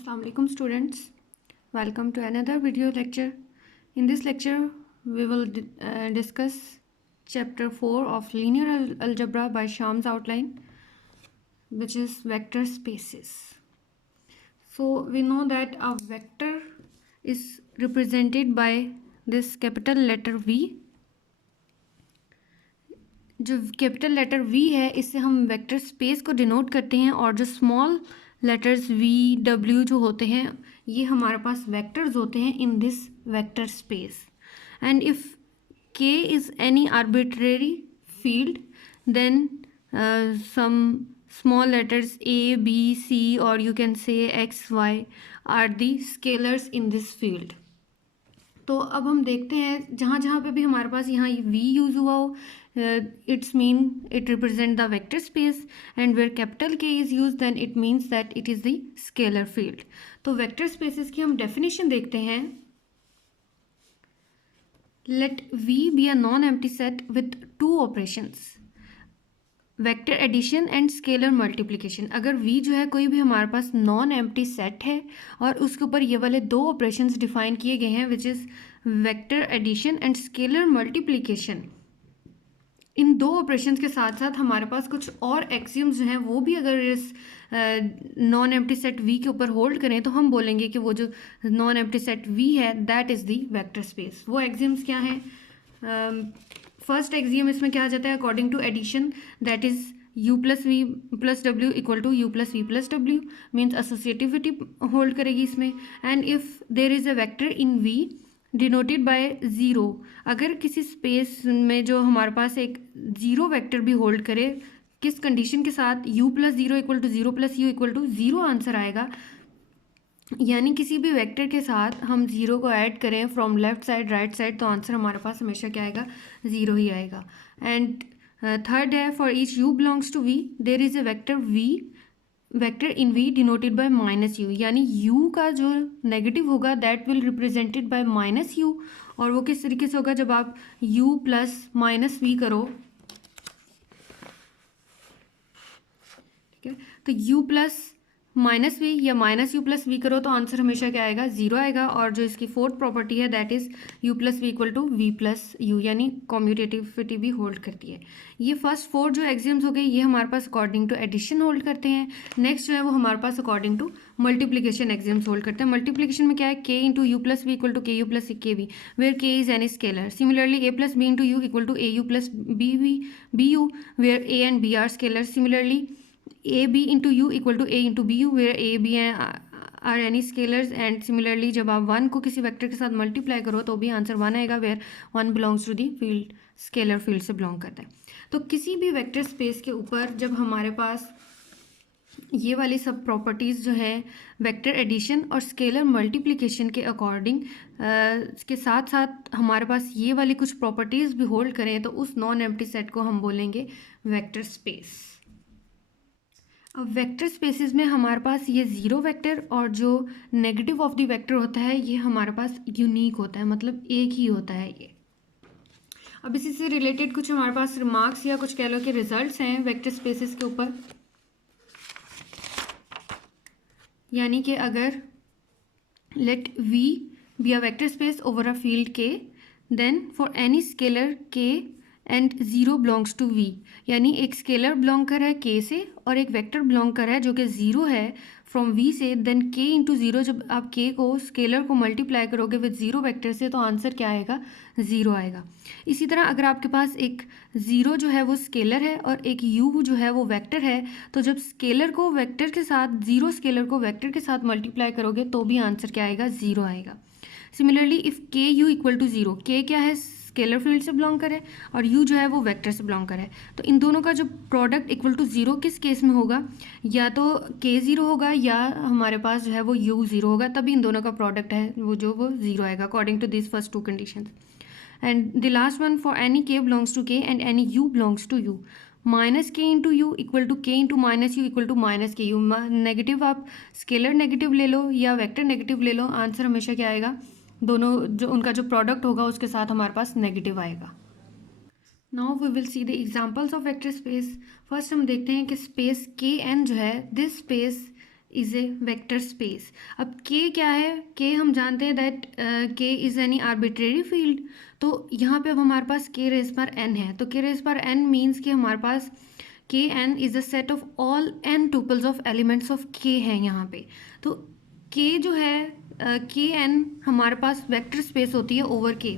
Assalamu alaikum students. Welcome to another video lecture. In this lecture, we will discuss chapter 4 of linear algebra by Sham's outline, which is vector spaces. So we know that a vector is represented by this capital letter V. जो capital letter V है इससे हम vector space को denote करते हैं, और जो small letters V W जो होते हैं ये हमारे पास वेक्टर्स होते हैं in this vector space. And if K is any arbitrary field then some small letters A, B, C or you can say X, Y are the scalars in this field. तो अब हम देखते हैं जहाँ जहाँ पे भी हमारे पास यहाँ V यूज़ हुआ हो, it's mean it represent the vector space, and where capital K is use then it means that it is the scalar field. तो वेक्टर स्पेसेस की हम डेफिनेशन देखते हैं. Let V be a non empty set with two operations, vector addition and scalar multiplication. अगर V जो है कोई भी हमारे पास नॉन एम्प्टी सेट है और उसके ऊपर ये वाले दो ऑपरेशंस डिफाइन किए गए हैं which is vector addition and scalar multiplication. इन दो ऑपरेशंस के साथ साथ हमारे पास कुछ और एक्सियम्स जो हैं वो भी अगर इस नॉन एम्प्टी सेट V के ऊपर होल्ड करें तो हम बोलेंगे कि वो जो नॉन एम्प्टी सेट V है that is the vector space. वो एक्सियम्स क्या हैं? फर्स्ट एक्सियम इसमें क्या आ जाता है? According to addition that is u plus V plus W equal to U plus V plus W, means associativity hold करेगी इसमें. And if there is a vector in V denoted by zero, अगर किसी space में जो हमारे पास एक zero vector भी hold करे, किस कंडीशन के साथ? u plus zero equal to zero plus U equal to zero answer आएगा. यानी किसी भी वेक्टर के साथ हम ज़ीरो को ऐड करें from left side right side तो आंसर हमारे पास हमेशा क्या आएगा? ज़ीरो ही आएगा. एंड थर्ड है for each u belongs to V there is a vector in V denoted by minus u, यानी u का जो नेगेटिव होगा that will represented by minus u. और वो किस तरीके से होगा? जब आप u प्लस माइनस वी करो, ठीक है, तो u प्लस माइनस वी या माइनस यू प्लस वी करो तो आंसर हमेशा क्या आएगा? ज़ीरो आएगा. और जो इसकी फोर्थ प्रॉपर्टी है that is u plus v equal to v plus u, यानी कॉम्यूटेटिविटी भी होल्ड करती है. ये फर्स्ट फोर जो एग्जाम्स हो गए ये हमारे पास अकॉर्डिंग टू एडिशन होल्ड करते हैं. नेक्स्ट जो है वो हमारे पास according to multiplication exams hold करते हैं. मल्टीप्लिकेशन में क्या है? k into u plus v equal to k u plus k v where k is any scalar. Similarly a plus b into u equal to a u plus b u where a and b are scalar. Similarly a b into u equal to a into b u where a b are any scalars. And similarly जब आप one को किसी vector के साथ multiply करो तो भी answer one आएगा where one belongs to the field, scalar field से बिलोंग करता है. तो किसी भी वेक्टर स्पेस के ऊपर जब हमारे पास ये वाली सब प्रॉपर्टीज़ जो हैं वेक्टर एडिशन और स्केलर मल्टीप्लिकेशन के अकॉर्डिंग के साथ साथ हमारे पास ये वाली कुछ प्रॉपर्टीज़ भी होल्ड करें तो उस नॉन एम्प्टी सेट को हम बोलेंगे वेक्टर स्पेस. अब वेक्टर स्पेसेस में हमारे पास ये ज़ीरो वेक्टर और जो नेगेटिव ऑफ द वेक्टर होता है ये हमारे पास यूनिक होता है, मतलब एक ही होता है ये. अब इसी से रिलेटेड कुछ हमारे पास रिमार्क्स या कुछ कह लो कि रिजल्ट्स हैं वेक्टर स्पेसेस के ऊपर. यानी कि अगर let V be a vector space over a field K then for any scalar K and zero belongs to V, यानी एक स्केलर बिलोंग कर रहा है K से और एक वेक्टर बिलोंग कर रहा है जो कि ज़ीरो है फ्रॉम V से, देन K इंटू ज़ीरो जब आप K को स्केलर को मल्टीप्लाई करोगे विद ज़ीरो वेक्टर से तो आंसर क्या आएगा? ज़ीरो आएगा. इसी तरह अगर आपके पास एक ज़ीरो जो है वो स्केलर है और एक U जो है वो वेक्टर है तो जब स्केलर को वेक्टर के साथ ज़ीरो स्केलर को वेक्टर के साथ मल्टीप्लाई करोगे तो भी आंसर क्या आएगा? ज़ीरो आएगा. सिमिलरली इफ़ के यू इक्वल टू ज़ीरो, के क्या है? स्केलर फील्ड से बिलोंग करे और u जो है वो वेक्टर से बिलोंग करे, तो इन दोनों का जो प्रोडक्ट इक्वल टू ज़ीरो किस केस में होगा? या तो k ज़ीरो होगा या हमारे पास जो है वो u ज़ीरो होगा, तभी इन दोनों का प्रोडक्ट है वो ज़ीरो आएगा according to this first two conditions. And the last one for any k belongs to k and any u belongs to u, minus k into u equal to k into minus u equal to minus k u. Negative आप scalar negative ले लो या vector negative ले लो, answer हमेशा क्या आएगा? दोनों जो उनका जो प्रोडक्ट होगा उसके साथ हमारे पास नेगेटिव आएगा. Now we will see the examples of vector space. First हम देखते हैं कि स्पेस के एन जो है this space is a vector space. अब के क्या है, के हम जानते हैं दैट के इज एनी आर्बिट्रेरी फील्ड। तो यहाँ पे अब हमारे पास के रेज पर एन है, तो के रेज पर एन मीन्स कि हमारे पास K n is the set of all n tuples of elements of K हैं यहाँ पे। तो के जो है के एन हमारे पास वेक्टर स्पेस होती है ओवर के।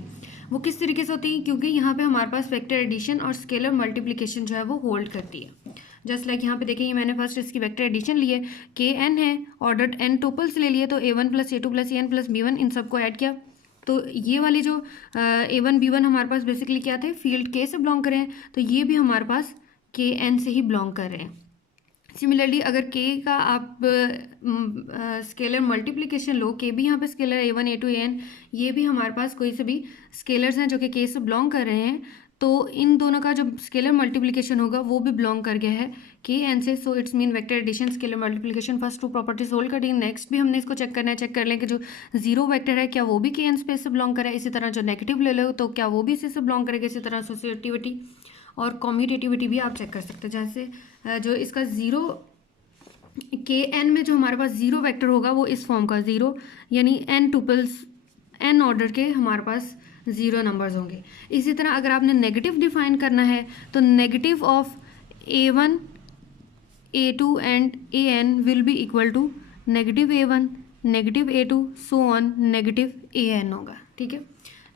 वो किस तरीके से होती है, क्योंकि यहाँ पे हमारे पास वेक्टर एडिशन और स्केलर मल्टीप्लिकेशन जो है वो होल्ड करती है। जस्ट लाइक यहाँ पे देखेंगे, मैंने फर्स्ट इसकी वेक्टर एडिशन ली है, के एन है, ऑर्डर एन टोपल्स ले लिए, तो A1 plus A2 plus AN plus B1 इन सबको ऐड किया। तो ये वाली जो A1 B1 हमारे पास बेसिकली क्या थे, फील्ड के से बिलोंग कर रहे हैं, तो ये भी हमारे पास के एन से ही बिलोंग कर रहे हैं। सिमिलरली अगर के का आप स्केलर मल्टीप्लिकेशन लो, के भी यहाँ पे स्केलर A1 A2 AN, ये भी हमारे पास कोई से भी स्केलर्स हैं जो कि के से बिलोंग कर रहे हैं, तो इन दोनों का जो स्केलर मल्टीप्लिकेशन होगा वो भी बिलोंग कर गया है के एन से। So it's mean vector addition scalar multiplication first two properties hold करेंगे। नेक्स्ट भी हमने इसको चेक करना है, चेक कर लें कि जो जीरो वेक्टर है क्या वो भी के एन स्पेस से बिलोंग करे। इसी तरह जो नेगेटिव ले लो तो क्या वो भी इसी से बिलोंग करेगा। इसी तरह एसोसिएटिविटी और कॉम्यूटेटिविटी भी आप चेक कर सकते हैं। जैसे जो इसका जीरो के एन में जो हमारे पास जीरो वेक्टर होगा वो इस फॉर्म का जीरो, यानी एन टुपल्स एन ऑर्डर के हमारे पास जीरो नंबर्स होंगे। इसी तरह अगर आपने नेगेटिव डिफाइन करना है तो negative of A1 A2 and AN will be equal to negative A1 negative A2 so on negative AN होगा। ठीक है,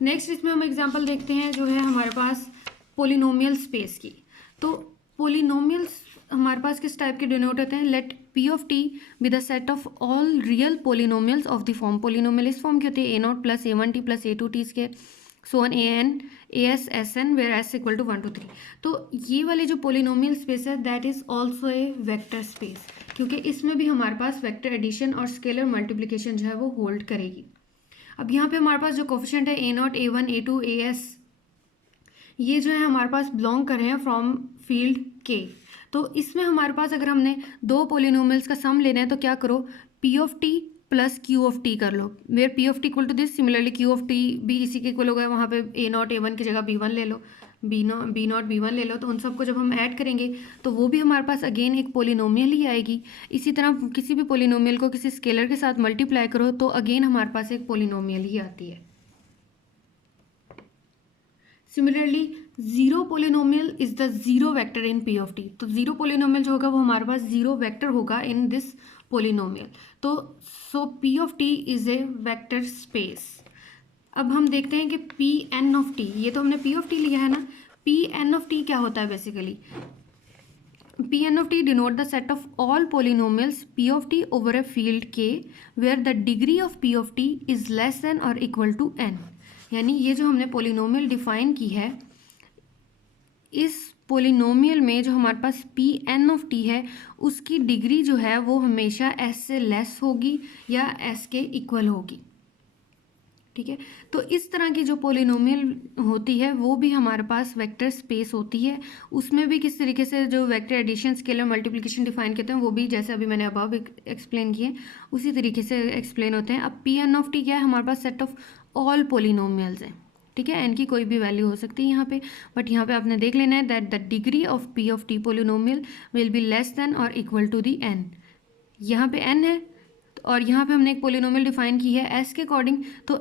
नेक्स्ट इसमें हम एग्जांपल देखते हैं जो है हमारे पास पोलिनोमियल स्पेस की। तो पोलिनोमियल्स हमारे पास किस टाइप के डिनोट होते हैं, let P of t be the set of all real polynomials of the form. Polynomial इस फॉर्म की होती है A0 plus A1t plus A2t के so on AN AS SN where S equal to 1 2 3। तो ये वाली जो पोलिनोमियल स्पेस है that is also a vector space, क्योंकि इसमें भी हमारे पास वेक्टर एडिशन और स्केलर मल्टीप्लिकेशन जो है वो होल्ड करेगी। अब यहाँ पे हमारे पास जो कोफिशिएंट है A0 A1 A2 AS, ये जो है हमारे पास बिलोंग कर रहे हैं फ्रॉम फील्ड के। तो इसमें हमारे पास अगर हमने दो पोलिनोमियल्स का सम लेना है तो क्या करो, P of t plus Q of t कर लो, where P of t equal to this, similarly Q of t भी इसी के इक्वल होगा। वहाँ पे A0 A1 की जगह B1 ले लो, B0 B1 ले लो। तो उन सबको जब हम ऐड करेंगे तो वो भी हमारे पास अगेन एक पोलिनोमियल ही आएगी। इसी तरह किसी भी पोलिनोमियल को किसी स्केलर के साथ मल्टीप्लाई करो तो अगेन हमारे पास एक पोलिनोमियल ही आती है। Similarly zero polynomial is the zero vector in P of T. तो जीरो पोलिनोमियल जो होगा वो हमारे पास जीरो वेक्टर होगा इन दिस पोलिनोमियल। तो सो P of T is a vector space. अब हम देखते हैं कि Pn ऑफ टी, ये तो हमने P ऑफ टी लिया है ना, Pn ऑफ टी क्या होता है basically, Pn of t denote the set of all polynomials P of t over a field K where the degree of P of t is less than or equal to n। यानी ये जो हमने polynomial define की है, इस polynomial में जो हमारे पास Pn ऑफ टी है उसकी डिग्री जो है वो हमेशा s से लेस होगी या s के इक्वल होगी। ठीक है, तो इस तरह की जो पोलिनोमियल होती है वो भी हमारे पास वेक्टर स्पेस होती है। उसमें भी किस तरीके से जो vector addition scalar multiplication define करते हैं वो भी जैसे अभी मैंने अबव एक्सप्लेन किए उसी तरीके से एक्सप्लेन होते हैं। अब Pn ऑफ टी क्या है, हमारे पास सेट ऑफ ऑल पोलिनोमियल्स हैं। ठीक है, एन की कोई भी वैल्यू हो सकती है यहाँ पे, बट यहाँ पे आपने देख लेना है that the degree of P of T polynomial will be less than और इक्वल टू दी n। यहाँ पे n है और यहाँ पे हमने एक पोलिनोमियल डिफाइन की है s के अकॉर्डिंग, तो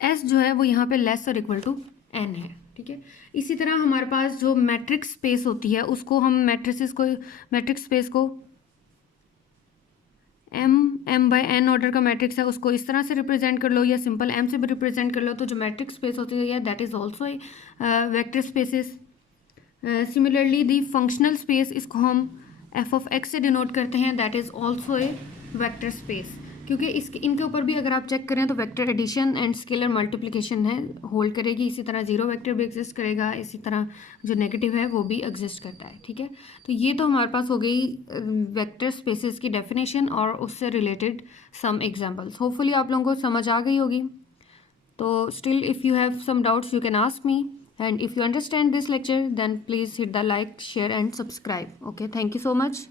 s जो है वो यहाँ पे लेस और इक्वल टू n है। ठीक है, इसी तरह हमारे पास जो मैट्रिक्स स्पेस होती है उसको हम मैट्रिक्स स्पेस को m बाय n ऑर्डर का मैट्रिक्स है उसको इस तरह से रिप्रेजेंट कर लो या सिंपल m से भी रिप्रेजेंट कर लो। तो जो मैट्रिक्स स्पेस होती है that is also a vector spaces. Similarly the functional space, इसको हम f ऑफ x से डिनोट करते हैं, that is also a vector space, क्योंकि इनके ऊपर भी अगर आप चेक करें तो vector addition and scalar multiplication है होल्ड करेगी। इसी तरह जीरो वेक्टर भी एग्जिस्ट करेगा, इसी तरह जो नेगेटिव है वो भी एग्जिस्ट करता है। ठीक है, तो ये तो हमारे पास हो गई वेक्टर स्पेसेस की डेफिनेशन और उससे रिलेटेड सम एग्जांपल्स। होपफुली आप लोगों को समझ आ गई होगी। तो still if you have some doubts you can ask me, and if you understand this lecture then please hit the like share and subscribe. Okay, thank you so much.